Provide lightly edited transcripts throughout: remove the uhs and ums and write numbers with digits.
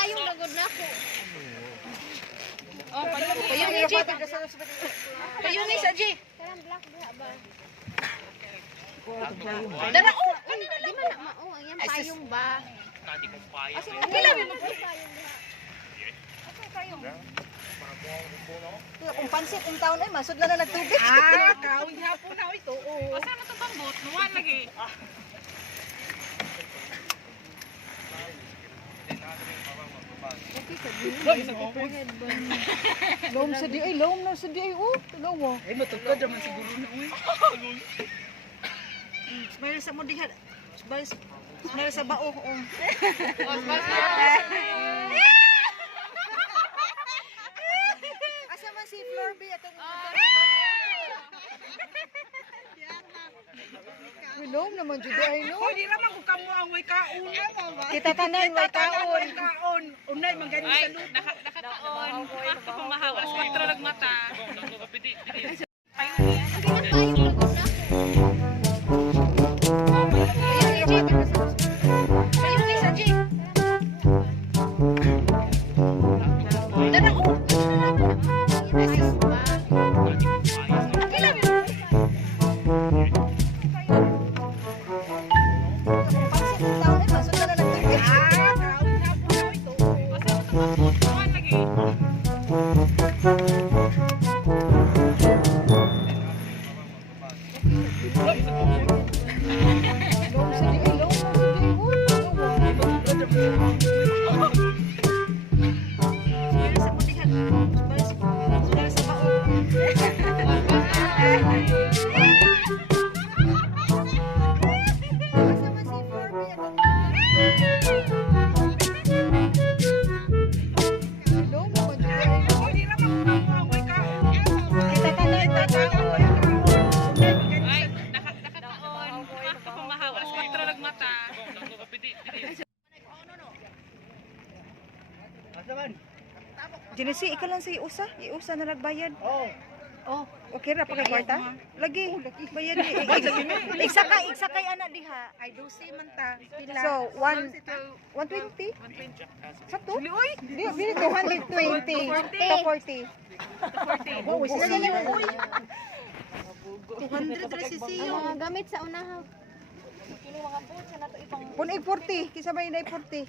Payong gagod na ako. Oh, payong ni G. Payong ni sa G. Karang black diha ba? Dara oh, Di man na mao ang yan payong ba? Kailan mo Payong diha. kung pansit ang taon ay masud na nagtubig. Kawin hapon na ito. Oo. Asa na to bambot? Nuwan lagi. Lom sa di ay, lom na sa di ay. Oh, dalawa. Ay, matugkad naman siguro na. Uy. Smile sa mo diha. Smile sa bao. Asa man si Flor B atong Lom naman jud ay no. Di naman ko kamo ang way kaon. Kita tanan way kaon. Kaon. Unay magani sa Ay, lupa. nakataon. Nakapamahaw. Alas 4 nagmata. Di man payong gagod na ako. Payong ni sa G. Dara oh. Payong ba? Kailan mo? Pansit ang taon ay masud na nagtubig. Kawin hapon na ito. Nuwan lagi. Lom sa di ay, lom na sa di ay. Oh, dalawa. Smile sa mo diha. Smile sa bao. Asa man si Flor B atong lom naman jud ay no. Di naman ko kamo ang way kaon. Kita tanan Unay magani Ay, nakataon. Nakapamahaw. Alas 4 nagmata. Genesis, ikaw lang sa iusa. Iusa na nagbayad. Oh. Oh, okay ra pa kay kwarta? Lagi. Bayad ni. Iksakay ana diha. Ay, 12 man ta. So, 120? Sakto? Di, 220. 240. Oh, sisiyo. 200 ra sisiyo. Mga gamit sa unahaw. Pun 40, kisa ba yun ay 40?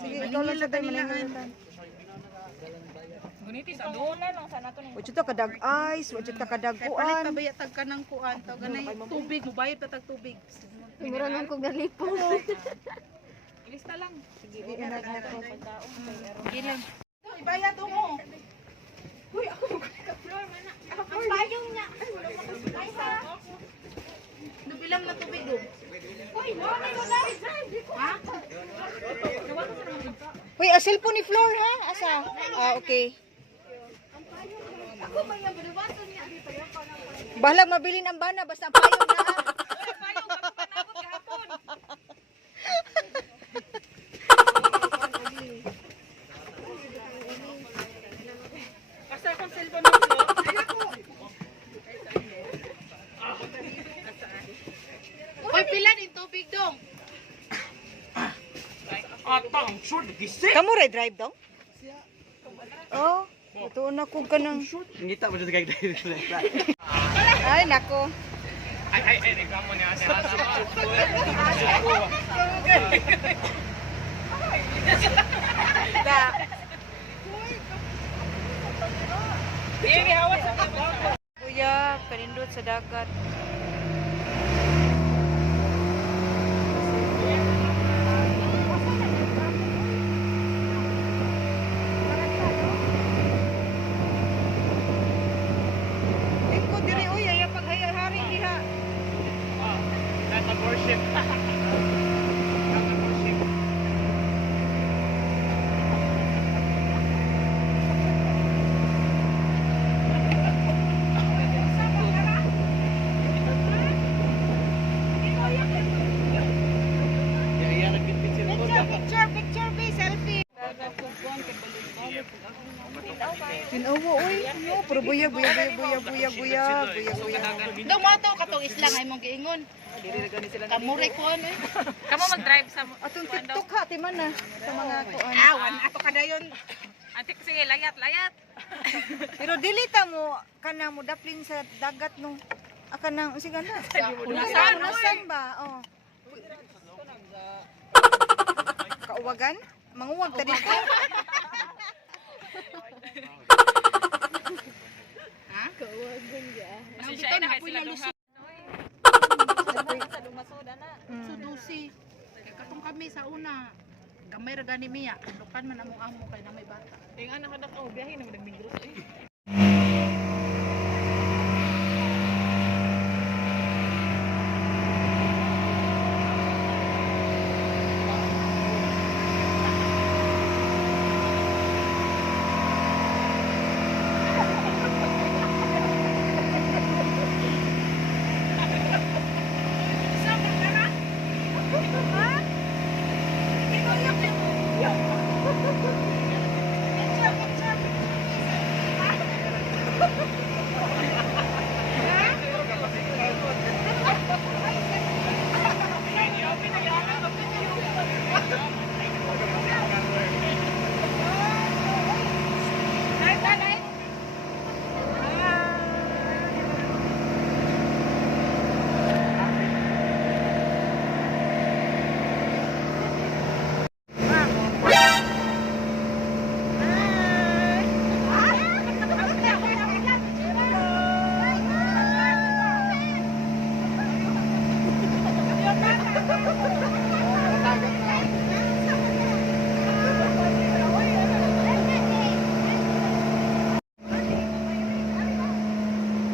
Sige, ikaw lang sa tayo manangilan. Guniti sa doon lang sana to. Wajud ta kadag ice, wajud ta kadag Palit kuan. pabayat tag kanang kuan to ganay tubig, mubayad pa tag tubig. Siguro nang kong galipon. Ilista lang. Sige, inag na ko. Ilan? Ibayad to mo. Ang payong niya. Ay sa. Nabilang na tubig do. Ha? Uy, asil po ni Flor ha? Asa? Ah, okay. Ako may nabawasan niya dito yan pa lang. Bahalag mabilin ang bana, basta ang payong na. Payong bago panabot kahapon. Asa kong cellphone mo to? Hoy, pila din tubig dong. Atang short gising. Kamu ray drive dong? Oh, ito na ko kanang. Ngita mo dito kay Ay, nako. Ay, reklamo niya siya. Da. Ini awas sa baba. Kuya, kanindot sa dagat. Tingko diri uy, ay paghayari diha. Nasa worship. Nasa worship. No, puro buyag, buyag, buyag, buyag, buyag, buyag, buyag. Daw mo to katong isla ngay mong giingon. Kamure ko ano. Kamo mag-drive sa Atong TikTok ha, timan na. Sa mga kuan. Awan ato kada yon. Ate, sige, layat. Pero dilita mo, kana mo daplin sa dagat no. Aka nang, sige na. Unasan, Unasan ba? Oh. Kauwagan? Manguwag ta dito. Ha? Nang Siya bitaw ay na nakay apoy sila na lusa. So dusi. Kay katong kami sa una. Gamay ra gani miya. Lukan man among amo kay na may bata. Yung anak anak ko, biyahe na mag-migros eh.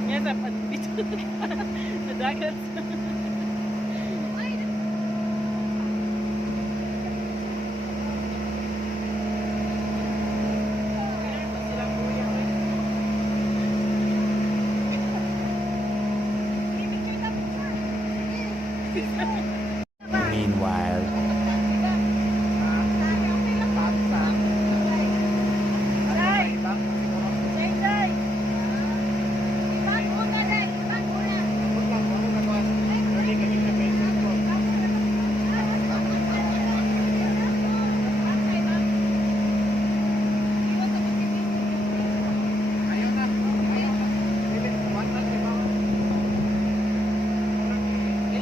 Yes, dapat dito. Sa dagat. Meanwhile,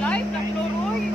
Live na Floroy.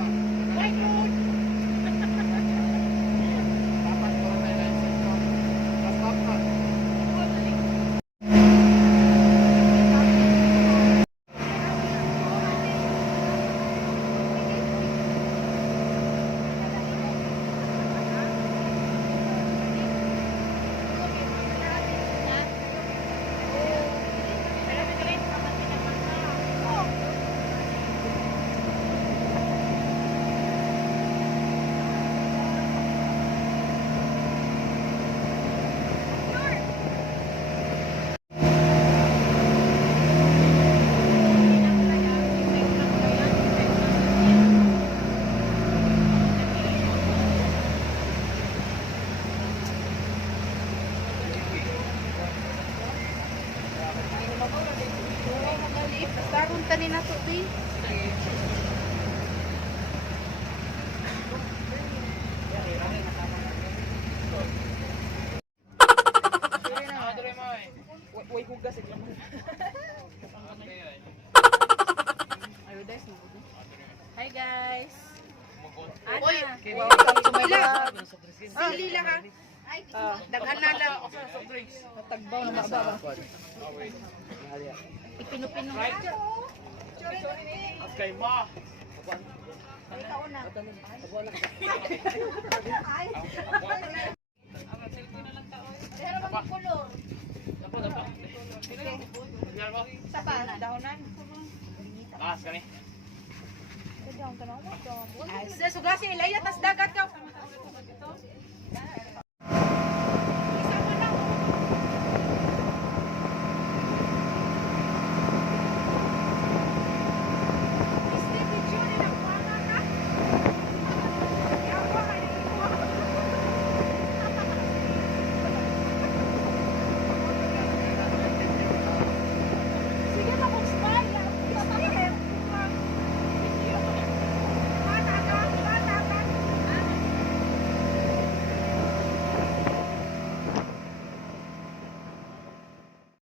Tarun tani na to bi. Hi guys. Oy, sili lang ha. Daghan na lang. Tagbaw na mababa. Ipino-pino. Sugasi ilaya tas dagat